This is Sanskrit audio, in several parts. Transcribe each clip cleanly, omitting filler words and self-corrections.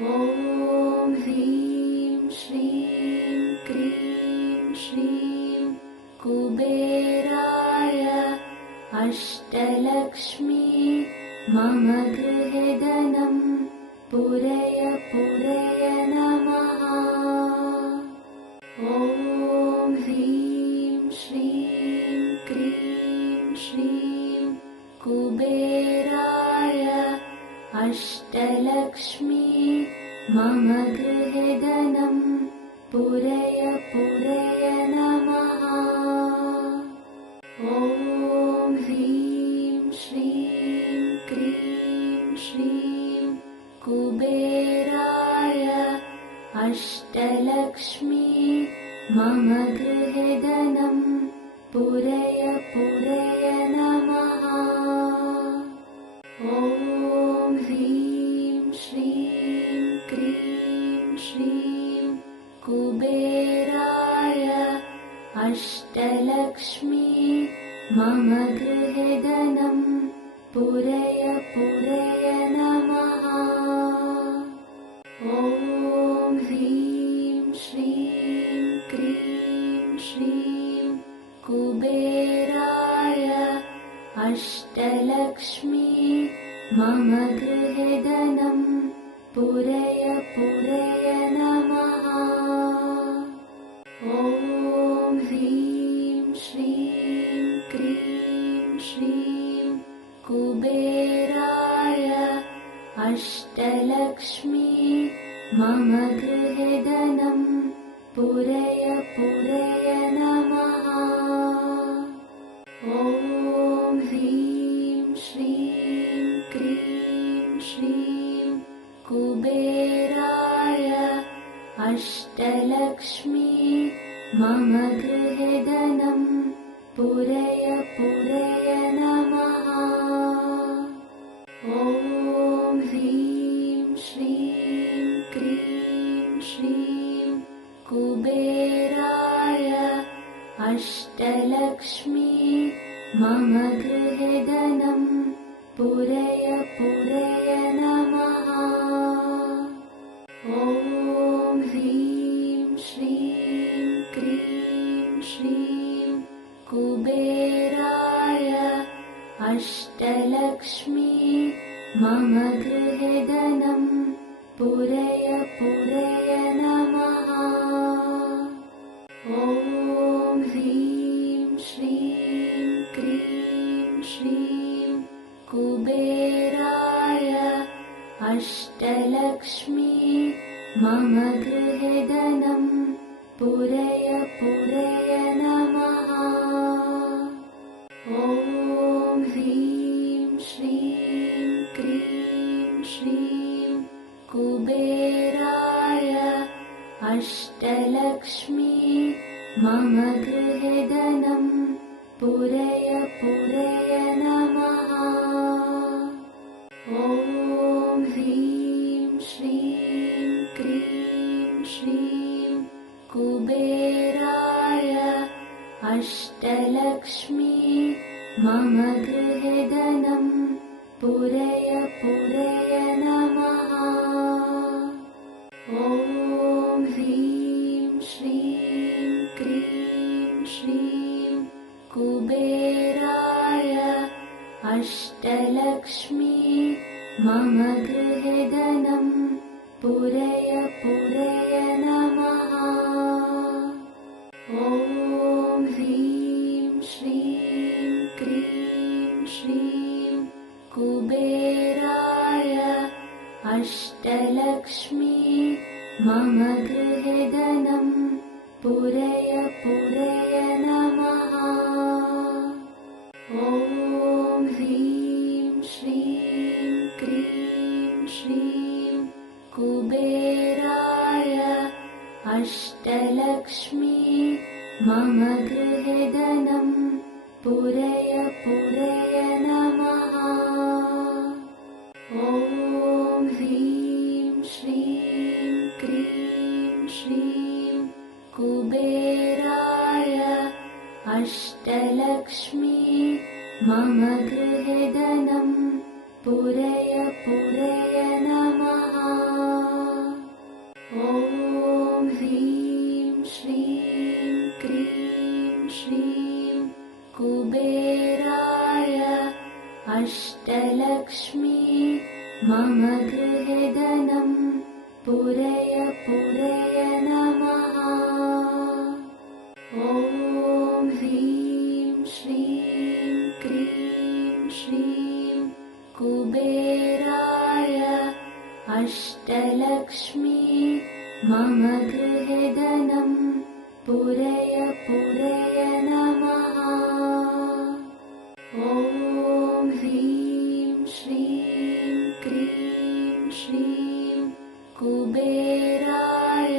ॐ ह्रीं श्रीं क्रीं श्रीं कुबेराय अष्टलक्ष्मी मम गृहे धनं पूरय पूरय नमः। ॐ ह्रीं श्रीं क्रीं श्रीं कुबेराय अष्टलक्ष्मी मम गृहे धनं पूरय पूरय नमः। ॐ ह्रीं श्रीं क्रीं श्रीं कुबेराय अष्टलक्ष्मी मम गृहे धनं पूरय पूरय नमः। ॐ ह्रीं श्रीं क्रीं श्रीं कुबेराय अष्टलक्ष्मी मम गृहे धनं पूरय पूरय नमः। ॐ ह्रीं श्रीं क्रीं श्रीं कुबेराय अष्टलक्ष्मी मम गृहे धनं पूरय पूरय नमः। ॐ ह्रीं श्रीं क्रीं श्रीं कुबेराय अष्टलक्ष्मी मम गृहे धनं पूरय पूरय नमः। ॐ ह्रीं श्रीं क्रीं श्रीं कुबेराय अष्टलक्ष्मी मम गृहे धनं पूरय पूरय नमः। ॐ ह्रीं श्रीं क्रीं श्रीं कुबेराय अष्टलक्ष्मी मम गृहे धनं पूरय पूरय नमः। ॐ ह्रीं श्रीं क्रीं श्रीं कुबेराय अष्टलक्ष्मी मम गृहे धनं पूरय पूरय नमः। ॐ ह्रीं श्रीं क्रीं श्रीं कुबेराय अष्टलक्ष्मी मम गृहे धनं पूरय पूरय नमः। ॐ ह्रीं श्रीं क्रीं श्रीं कुबेराय अष्टलक्ष्मी मम गृहे धनं पूरय पूरय नमः। ॐ ह्रीं श्रीं क्रीं श्रीं कुबेराय अष्टलक्ष्मी मम गृहे धनं पूरय पूरय नमः। ॐ ह्रीं श्रीं क्रीं श्रीं कुबेराय अष्टलक्ष्मी मम गृहे धनं पूरय पूरय नमः। ॐ ह्रीं श्रीं क्रीं श्रीं कुबेराय अष्टलक्ष्मी मम गृहे धनं पूरय पूरय नमः। ॐ ह्रीं श्रीं क्रीं श्रीं कुबेराय अष्टलक्ष्मी मम गृहे धनं पूरय पूरय नमः। ॐ ह्रीं श्रीं क्रीं श्रीं कुबेराय अष्टलक्ष्मी मम गृहे धनं पूरय पूरय नमः। मम गृहे धनं पूरय पूरय नमः। ॐ ह्रीं श्रीं क्रीं श्रीं कुबेराय अष्टलक्ष्मी मम गृहे धनं पूरय पूरय नमः। ॐ ह्रीं श्रीं क्रीं श्रीं कुबेराय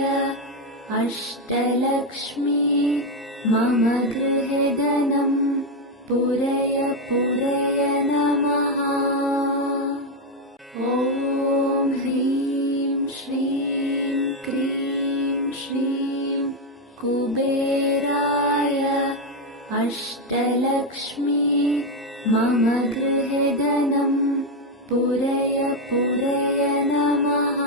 अष्टलक्ष्मी मम गृहे धनं पूरय पूरय नमः। ॐ ह्रीं श्रीं क्रीं श्रीं कुबेराय अष्टलक्ष्मी मम गृहे धनं पूरय पूरय नमः।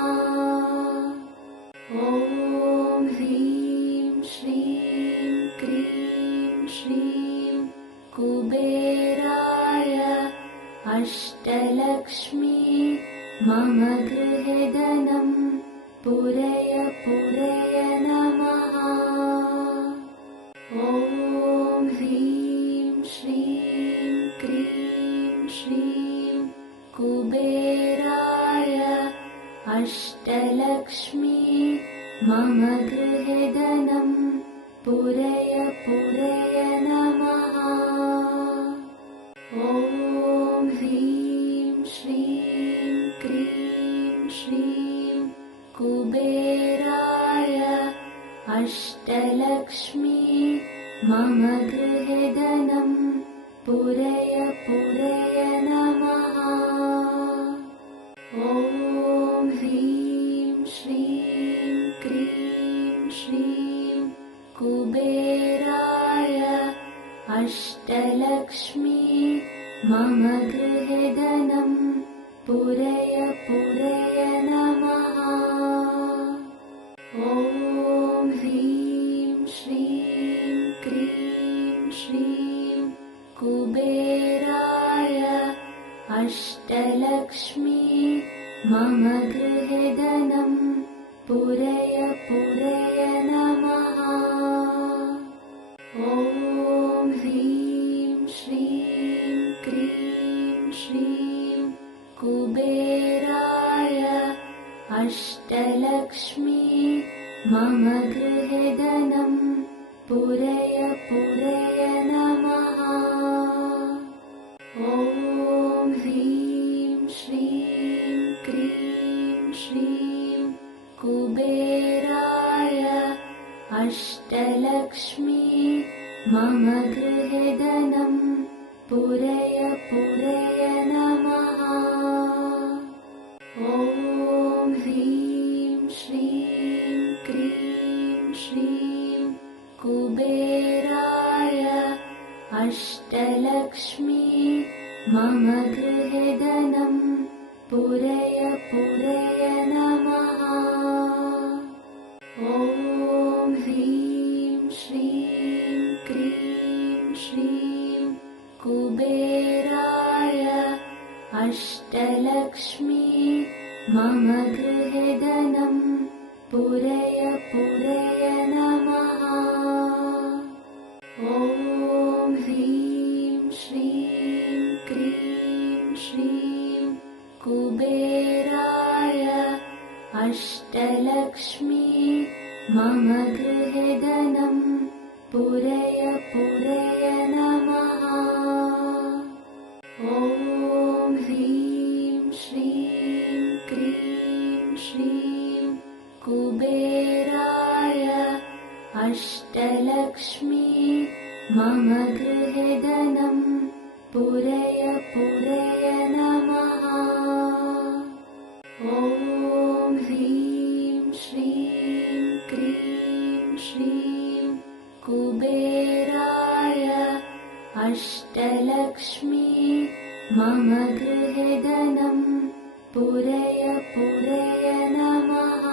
ॐ ह्रीं श्रीं क्रीं श्रीं कुबेराय अष्टलक्ष्मी मम गृहे धनं पूरय पूरय नमः। ॐ ह्रीं श्रीं क्रीं श्रीं कुबेराय अष्टलक्ष्मी मम गृहे धनं पूरय पूरय नमः। ॐ ह्रीं श्रीं क्रीं श्रीं कुबेराय अष्टलक्ष्मी मम गृहे धनं पूरय पूरय नमः। ॐ ह्रीं श्रीं क्रीं श्रीं कुबेराय अष्टलक्ष्मी मम गृहे धनं पूरय पूरय नमः। ॐ ह्रीं श्रीं क्रीं श्रीं कुबेराय अष्टलक्ष्मी मम गृहे धनं पूरय पूरय नमः। ॐ ह्रीं श्रीं क्रीं श्रीं कुबेराय अष्टलक्ष्मी मम गृहे धनं पूरय पूरय नमः। ॐ ह्रीं श्रीं क्रीं श्रीं कुबेराय अष्टलक्ष्मी मम गृहे धनं पूरय पूरय नमः। ॐ ह्रीं श्रीं क्रीं श्रीं कुबेराय अष्टलक्ष्मी मम गृहे धनं पूरय पूरय नमः। ॐ ह्रीं श्रीं क्रीं श्रीं कुबेराय अष्टलक्ष्मी मम गृहे धनं पूरय पूरय नमः। ॐ ह्रीं श्रीं क्रीं श्रीं कुबेराय अष्टलक्ष्मी मम गृहे धनं पूरय पूरय नमः। ॐ ह्रीं श्रीं क्रीं श्रीं कुबेराय अष्टलक्ष्मी मम गृहे धनं पूरय पूरय नमः। ॐ ह्रीं श्रीं क्रीं श्रीं कुबेराय अष्टलक्ष्मी मम गृहे धनं पूरय पूरय नमः।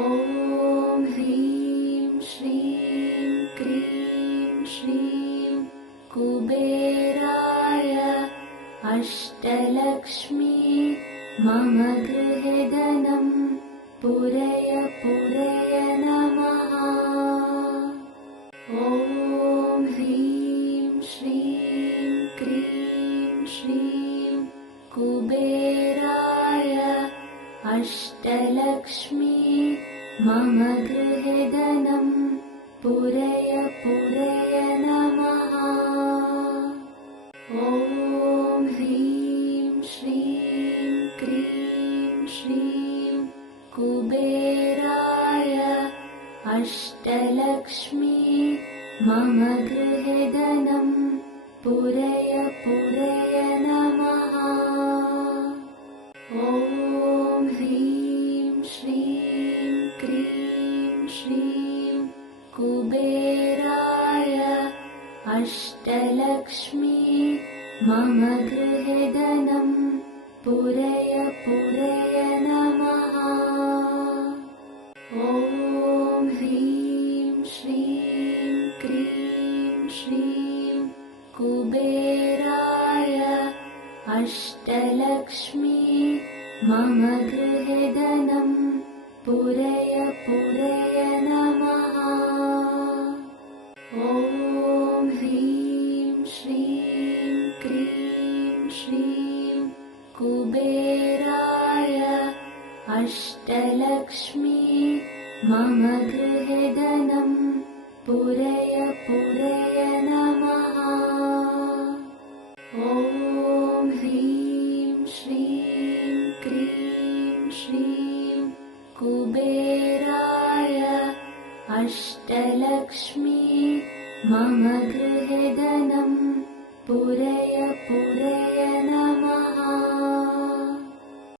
ॐ ह्रीं श्रीं क्रीं श्रीं कुबेराय अष्टलक्ष्मी गृहे धनं पूरय पूरय नमः। ॐ ह्रीं श्रीं क्रीं श्रीं कुबेराय अष्टलक्ष्मी मम गृहे धनं पूरय पूरय नमः। ॐ ह्रीं श्रीं क्रीं श्रीं कुबेराय अष्टलक्ष्मी मम गृहे धनं पूरय पूरय नमः। ॐ ह्रीं श्रीं क्रीं श्रीं कुबेराय अष्टलक्ष्मी मम गृहे धनं पूरय पूरय नमः। ॐ ह्रीं श्रीं क्रीं श्रीं कुबेराय अष्टलक्ष्मी मम गृहे धनं पूरय पूरय नमः। ॐ ह्रीं श्रीं क्रीं श्रीं कुबेराय अष्टलक्ष्मी मम गृहे धनं पूरय पूरय नमः। ॐ ह्रीं श्रीं क्रीं श्रीं कुबेराय अष्टलक्ष्मी मम गृहे धनं पूरय पूरय